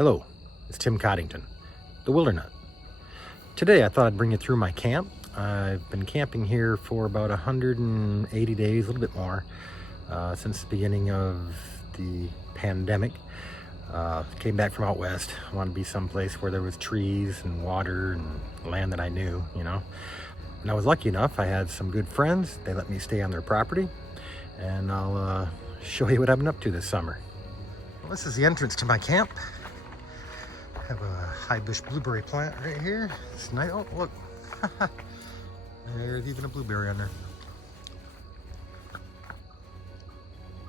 Hello, it's Tim Coddington, the Wildernut. Today I thought I'd bring you through my camp. I've been camping here for about 180 days, a little bit more, since the beginning of the pandemic. Came back from out west. I wanted to be someplace where there was trees and water and land that I knew, you know. And I was lucky enough, I had some good friends. They let me stay on their property, and I'll show you what I've been up to this summer. Well, this is the entrance to my camp. I have a high bush blueberry plant right here. It's nice. Oh, look. There's even a blueberry on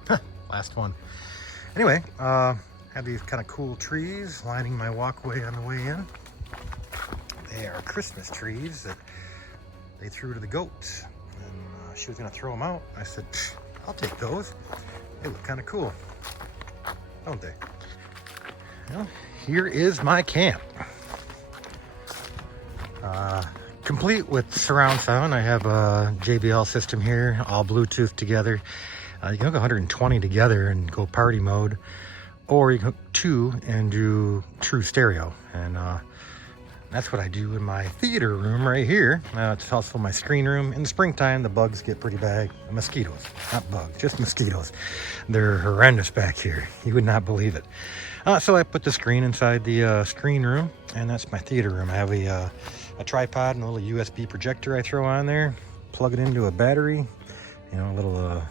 there. Last one. Anyway, have these kind of cool trees lining my walkway on the way in. They are Christmas trees that they threw to the goats. And she was going to throw them out. I said, I'll take those. They look kind of cool, don't they? Well, here is my camp. Complete with surround sound. I have a JBL system here, all Bluetooth together. You can hook 120 together and go party mode, or you can hook 2 and do true stereo. And that's what I do in my theater room right here. It's also my screen room. In the springtime, the bugs get pretty bad. Mosquitoes, not bugs, just mosquitoes. They're horrendous back here. You would not believe it. So I put the screen inside the screen room, and that's my theater room. I have a tripod and a little USB projector I throw on there, plug it into a battery, you know, a little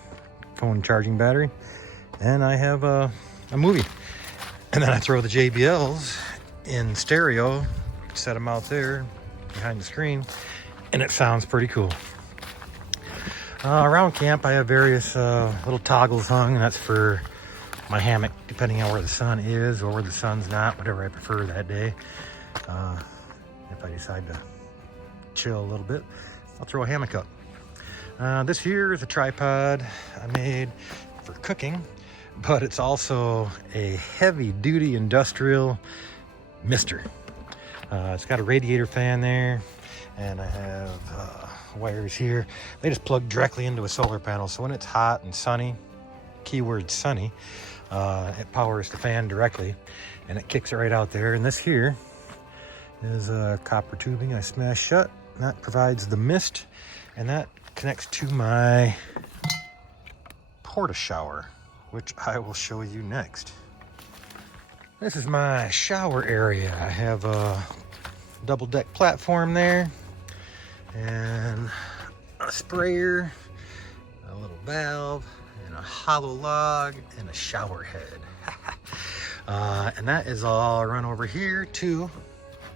phone charging battery, and I have a movie. And then I throw the JBLs in stereo, set them out there behind the screen, and it sounds pretty cool. Around camp I have various little toggles hung, and that's for my hammock, depending on where the sun is or where the sun's not, whatever I prefer that day. If I decide to chill a little bit, I'll throw a hammock up. This here is a tripod I made for cooking, but it's also a heavy-duty industrial mister. It's got a radiator fan there, and I have wires here. They just plug directly into a solar panel, so when it's hot and sunny, keyword sunny, it powers the fan directly, and it kicks it right out there. And this here is copper tubing I smashed shut. That provides the mist, and that connects to my porta shower, which I will show you next. This is my shower area. I have a double deck platform there, and a sprayer, a little valve, and a hollow log, and a shower head. And that is all run over here to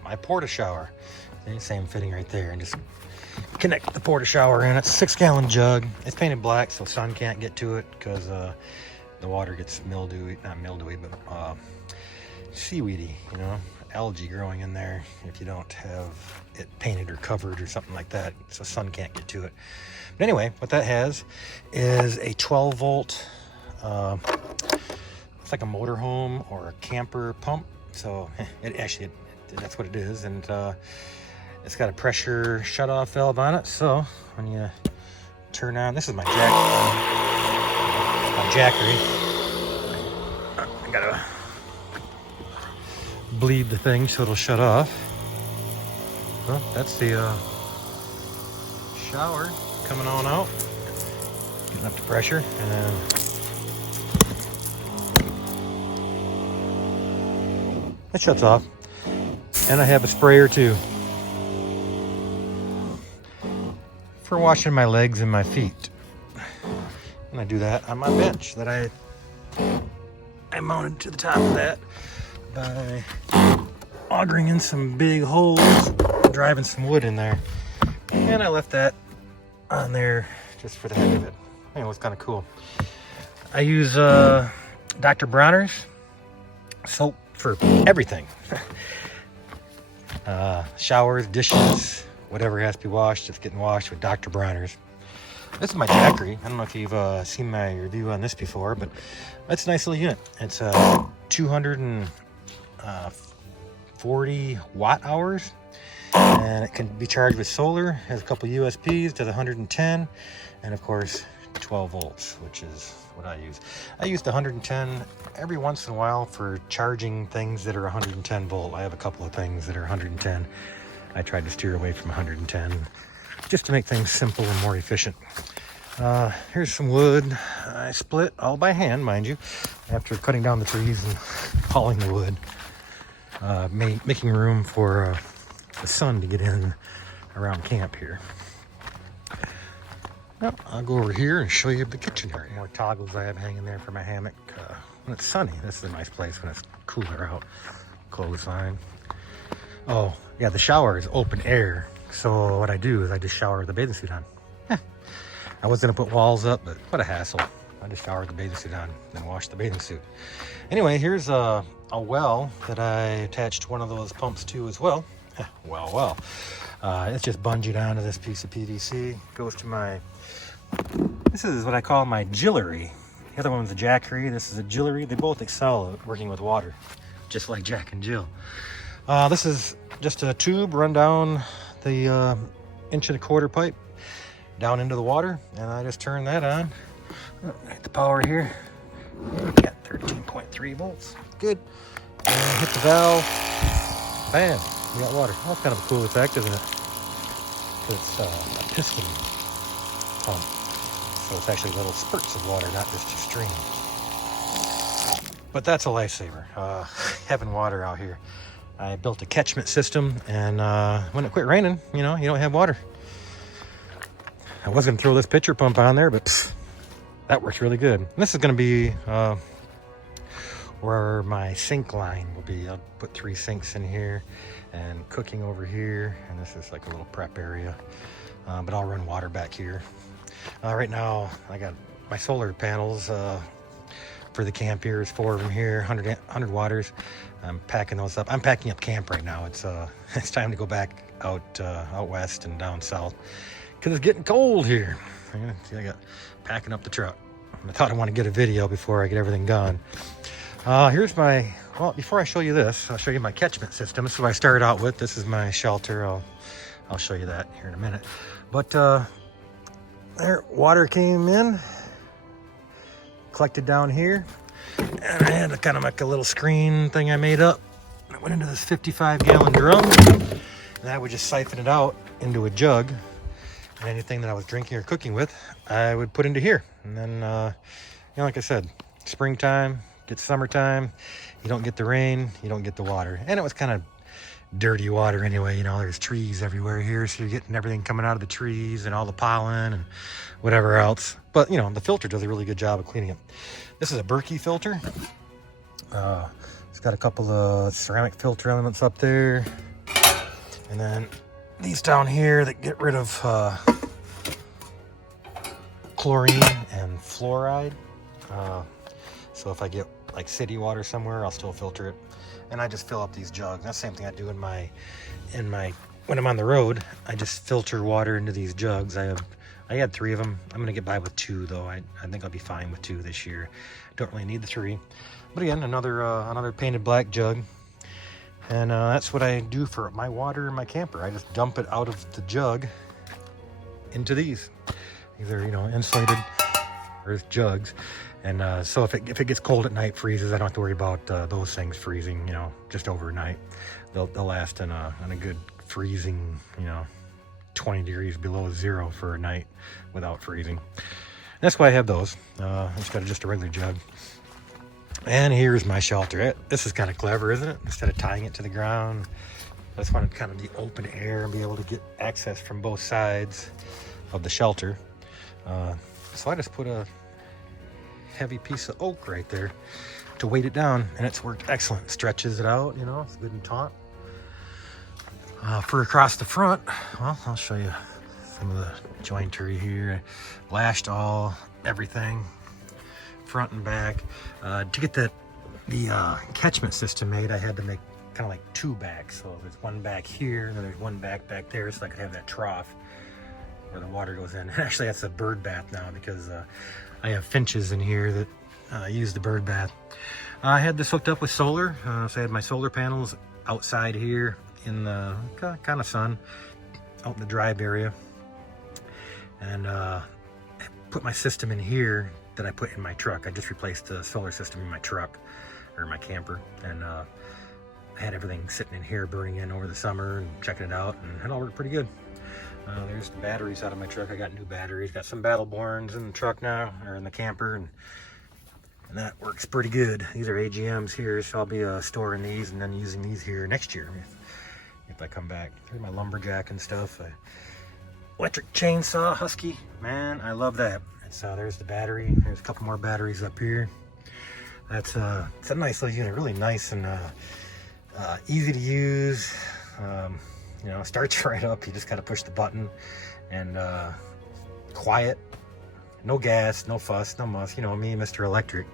my porta shower. Same fitting right there, and just connect the porta shower in. It's a 6-gallon jug. It's painted black so sun can't get to it, because the water gets mildewy, not mildewy, but seaweedy, you know, algae growing in there if you don't have it painted or covered or something like that, so sun can't get to it. But anyway, what that has is a 12-volt, it's like a motorhome or a camper pump. So that's what it is, and it's got a pressure shutoff valve on it. So when you turn on, this is my jackery. I gotta bleed the thing so it'll shut off. Well, that's the shower coming on out, getting up to pressure, and then it shuts off. And I have a sprayer too for washing my legs and my feet, and I do that on my bench that I mounted to the top of that by augering in some big holes, driving some wood in there, and I left that on there just for the heck of it. Anyway, it's kind of cool. I use Dr. Bronner's soap for everything. Showers, dishes, whatever has to be washed, it's getting washed with Dr. Bronner's. This is my jackery. I don't know if you've seen my review on this before, but that's a nice little unit. It's 240 watt hours, and it can be charged with solar. Has a couple USBs, does 110, and of course 12 volts, which is what I use. I use the 110 every once in a while for charging things that are 110 volt. I have a couple of things that are 110. I tried to steer away from 110 just to make things simple and more efficient. Here's some wood. I split all by hand, mind you, after cutting down the trees and hauling the wood, making room for the sun to get in around camp here. Well, I'll go over here and show you the kitchen area. More toggles I have hanging there for my hammock. When it's sunny, this is a nice place when it's cooler out. Clothesline. Oh, yeah, the shower is open air. So what I do is I just shower with the bathing suit on. I was gonna put walls up, but what a hassle. I just shower with the bathing suit on, then wash the bathing suit. Anyway, here's a well that I attached one of those pumps to as well. Well. It's just bungeed onto this piece of PVC. Goes to my, this is what I call my gillery. The other one's a jackery, this is a gillery. They both excel at working with water, just like Jack and Jill. This is just a tube run down the 1.25-inch pipe down into the water, and I just turn that on. Hit the power here. Got 13.3 volts. Good. And hit the valve. Bam. We got water. That's kind of a cool effect, isn't it? Because it's a piston pump. So it's actually little spurts of water, not just a stream. But that's a lifesaver. Having water out here. I built a catchment system, and when it quit raining, you know, you don't have water. I was going to throw this pitcher pump on there, but that works really good. And this is going to be where my sink line will be. I'll put 3 sinks in here and cooking over here. And this is like a little prep area. But I'll run water back here. Right now, I got my solar panels for the camp here. There's 4 of them here, 100 waters. I'm packing those up. I'm packing up camp right now. It's it's time to go back out west and down south, because it's getting cold here. See, I got packing up the truck. I thought I want to get a video before I get everything gone. Here's my, well, before I show you this, I'll show you my catchment system. This is what I started out with. This is my shelter. I'll show you that here in a minute. But there, water came in, collected down here, and I had kind of like a little screen thing I made up. It went into this 55-gallon drum, and I would just siphon it out into a jug. And anything that I was drinking or cooking with, I would put into here. And then, you know, like I said, springtime, gets summertime, you don't get the rain, you don't get the water. And it was kind of dirty water anyway, you know, there's trees everywhere here, so you're getting everything coming out of the trees and all the pollen and whatever else. But, you know, the filter does a really good job of cleaning it. This is a Berkey filter. It's got a couple of ceramic filter elements up there. And then these down here that get rid of chlorine and fluoride. So if I get like city water somewhere, I'll still filter it. And I just fill up these jugs. That's the same thing I do in my when I'm on the road. I just filter water into these jugs. I had 3 of them. I'm gonna get by with 2 though. I think I'll be fine with 2 this year. Don't really need the 3. But again, another painted black jug. And that's what I do for my water in my camper. I just dump it out of the jug into these. These are, you know, insulated earth jugs. And so if it gets cold at night, freezes, I don't have to worry about those things freezing, you know, just overnight. They'll last in a good freezing, you know, 20 degrees below 0 for a night without freezing. That's why I have those. Instead of just a regular jug. And here's my shelter. This is kind of clever, isn't it? Instead of tying it to the ground, I just wanted to kind of be open air and be able to get access from both sides of the shelter. So I just put a heavy piece of oak right there to weight it down, and it's worked excellent. Stretches it out, you know, it's good and taut. For across the front, well, I'll show you some of the jointery here. Lashed everything, front and back. To get the catchment system made, I had to make kind of like 2 backs. So there's one back here, and then there's one back there, so I could have that trough where the water goes in. Actually, that's a bird bath now, because I have finches in here that use the bird bath. I had this hooked up with solar, so I had my solar panels outside here in the kind of sun, out in the drive area, and put my system in here that I put in my truck. I just replaced the solar system in my truck, or my camper, and I had everything sitting in here burning in over the summer and checking it out, and it all worked pretty good. There's the batteries out of my truck. I got new batteries. Got some Battleborns in the truck now, or in the camper, and that works pretty good. These are AGMs here, so I'll be storing these and then using these here next year if I come back. Here's my lumberjack and stuff. Electric chainsaw Husky, man, I love that. So there's the battery. There's a couple more batteries up here. It's a nice little unit, really nice and easy to use. You know, starts right up. You just gotta push the button, and quiet. No gas, no fuss, no muss. You know me, Mr. Electric.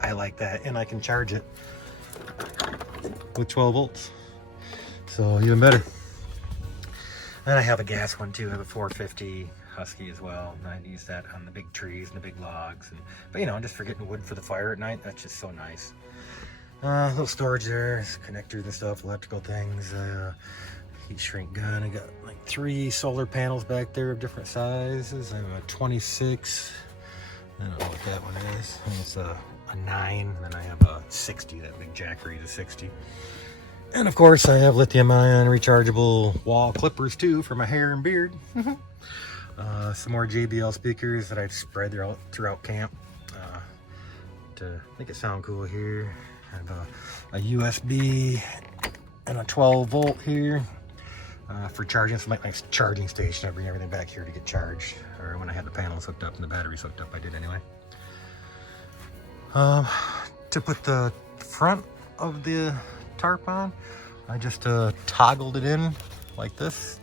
I like that, and I can charge it with 12 volts. So even better. And I have a gas one too. I have a 450 Husky as well. And I use that on the big trees and the big logs. But you know, just for getting wood for the fire at night, that's just so nice. Little storage there, connectors and stuff, electrical things. Heat shrink gun. I got like 3 solar panels back there of different sizes. I have a 26. I don't know what that one is. I think it's a 9. And then I have a 60. That big Jackery's a 60. And of course, I have lithium-ion rechargeable wall clippers too for my hair and beard. Some more JBL speakers that I spread throughout camp to make it sound cool here. I have a USB and a 12 volt here for charging. It's like my charging station. I bring everything back here to get charged, or when I had the panels hooked up and the batteries hooked up, I did anyway. To put the front of the tarp on, I just toggled it in like this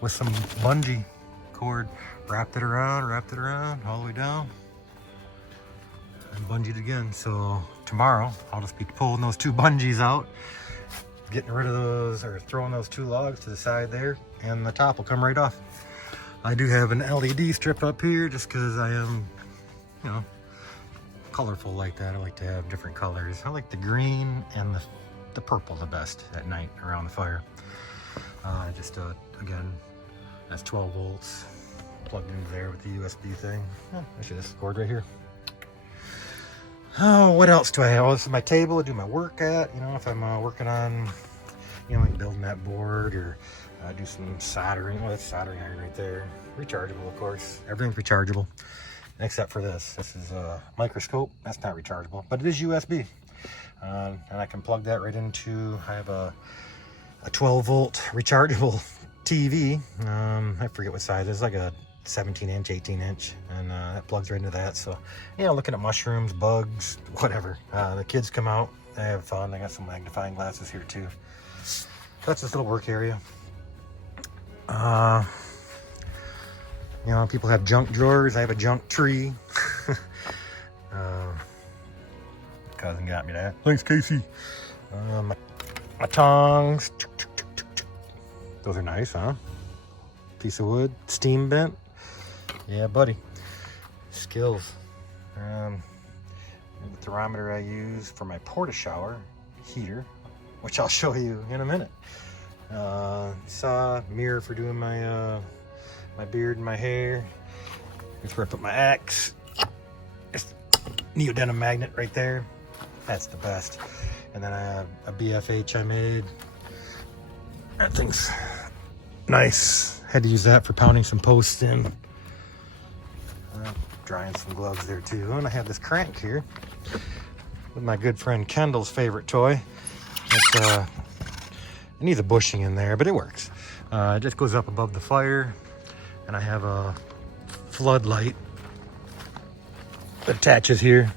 with some bungee cord, wrapped it around all the way down, and bungeed again. So tomorrow I'll just be pulling those 2 bungees out, getting rid of those, or throwing those 2 logs to the side there, and the top will come right off. I do have an LED strip up here just because I am, you know, colorful like that. I like to have different colors. I like the green and the purple the best at night around the fire. Again, that's 12 volts plugged into there with the USB thing. That's just cord right here. Oh, what else do I have? Oh, this is my table to do my work at. You know, if I'm working on, you know, like building that board, or do some soldering. Well, that's soldering iron right there. Rechargeable, of course. Everything's rechargeable, except for this. This is a microscope. That's not rechargeable, but it is USB. And I can plug that right into, I have a 12 volt rechargeable TV. I forget what size. It's like a 17 inch, 18 inch, and that plugs right into that. So, you know, looking at mushrooms, bugs, whatever. The kids come out, they have fun. I got some magnifying glasses here too. So that's this little work area. You know, people have junk drawers. I have a junk tree. Cousin got me that. Thanks, Casey. My tongs. Those are nice, huh? Piece of wood, steam bent. Yeah, buddy. Skills. The thermometer I use for my porta-shower heater, which I'll show you in a minute. Saw, mirror for doing my my beard and my hair. Here's where I put my axe. Just neodymium magnet right there. That's the best. And then I have a BFH I made. That thing's nice. Had to use that for pounding some posts in. Drying some gloves there too. And I have this crank here with my good friend Kendall's favorite toy. It needs a bushing in there, but it works. It just goes up above the fire, and I have a floodlight that attaches here,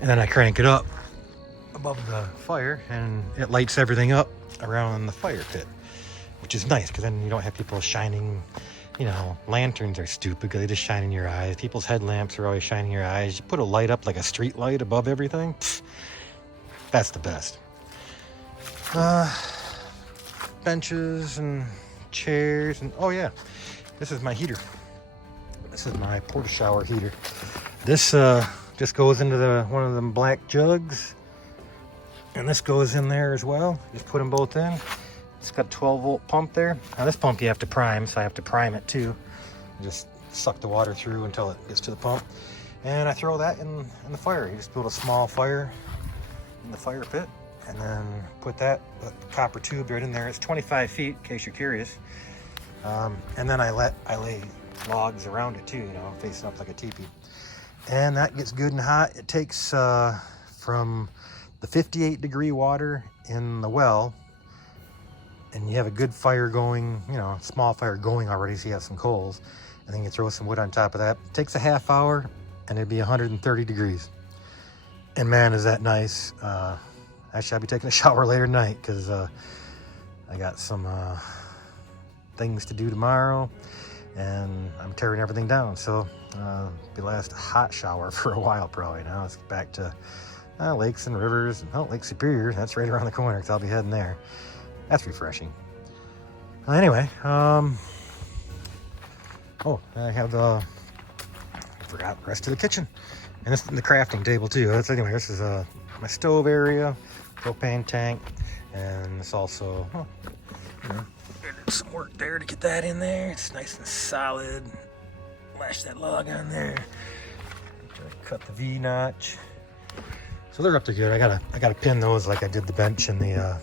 and then I crank it up above the fire, and it lights everything up around the fire pit, which is nice because then you don't have people shining. You know, lanterns are stupid because they just shine in your eyes. People's headlamps are always shining in your eyes. You put a light up like a street light above everything. Pfft, that's the best. Benches and chairs, and oh yeah, this is my heater. This is my porta-shower heater. This just goes into one of them black jugs, and this goes in there as well. Just put them both in. It's got a 12 volt pump there. Now this pump you have to prime, so I have to prime it too. Just suck the water through until it gets to the pump. And I throw that in the fire. You just build a small fire in the fire pit, and then put that copper tube right in there. It's 25 feet, in case you're curious. And then I lay logs around it too, you know, facing up like a teepee. And that gets good and hot. It takes from the 58-degree water in the well, and you have a good fire going, you know, small fire going already, so you have some coals, and then you throw some wood on top of that. It takes a half hour, and it'd be 130 degrees. And man, is that nice. Actually, I'll be taking a shower later tonight because I got some things to do tomorrow, and I'm tearing everything down. So it'll be the last hot shower for a while probably. Now it's back to lakes and rivers. Oh, Lake Superior, that's right around the corner because I'll be heading there. That's refreshing. Anyway, oh, I have I forgot the rest of the kitchen. And this is the crafting table too. Anyway, this is my stove area, propane tank, and it's also, oh, you know, some work there to get that in there. It's nice and solid. Lash that log on there. Cut the V-notch. So they're up to good. I gotta pin those like I did the bench in the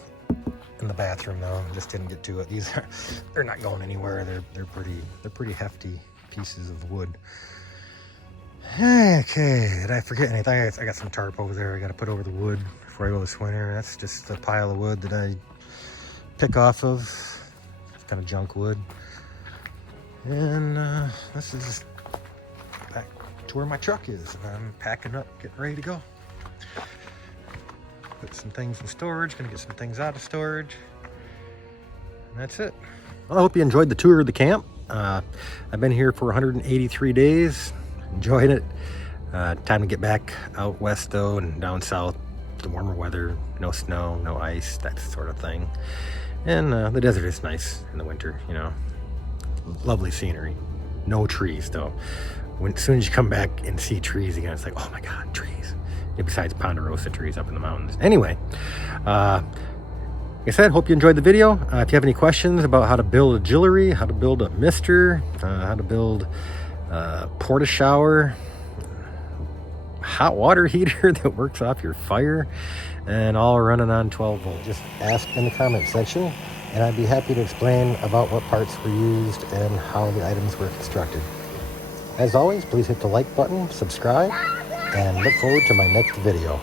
bathroom though. I just didn't get to it. They're not going anywhere. They're pretty hefty pieces of wood. Okay, did I forget anything? I got some tarp over there I gotta put over the wood before I go this winter. That's just a pile of wood that I pick off of. It's kind of junk wood. And this is just back to where my truck is. And I'm packing up, getting ready to go. Put some things in storage, gonna get some things out of storage. And that's it. Well, I hope you enjoyed the tour of the camp. I've been here for 183 days. Enjoyed it. Time to get back out west though, and down south, the warmer weather, no snow, no ice, that sort of thing. And the desert is nice in the winter, you know. Lovely scenery. No trees though. As soon as you come back and see trees again, it's like, oh my God, trees. Yeah, besides ponderosa trees up in the mountains. Anyway, like I said, hope you enjoyed the video. If you have any questions about how to build a jewelry, how to build a mister, how to build a porta shower, hot water heater that works off your fire, and all running on 12 volt, just ask in the comment section, and I'd be happy to explain about what parts were used and how the items were constructed. As always, please hit the like button, subscribe, and look forward to my next video.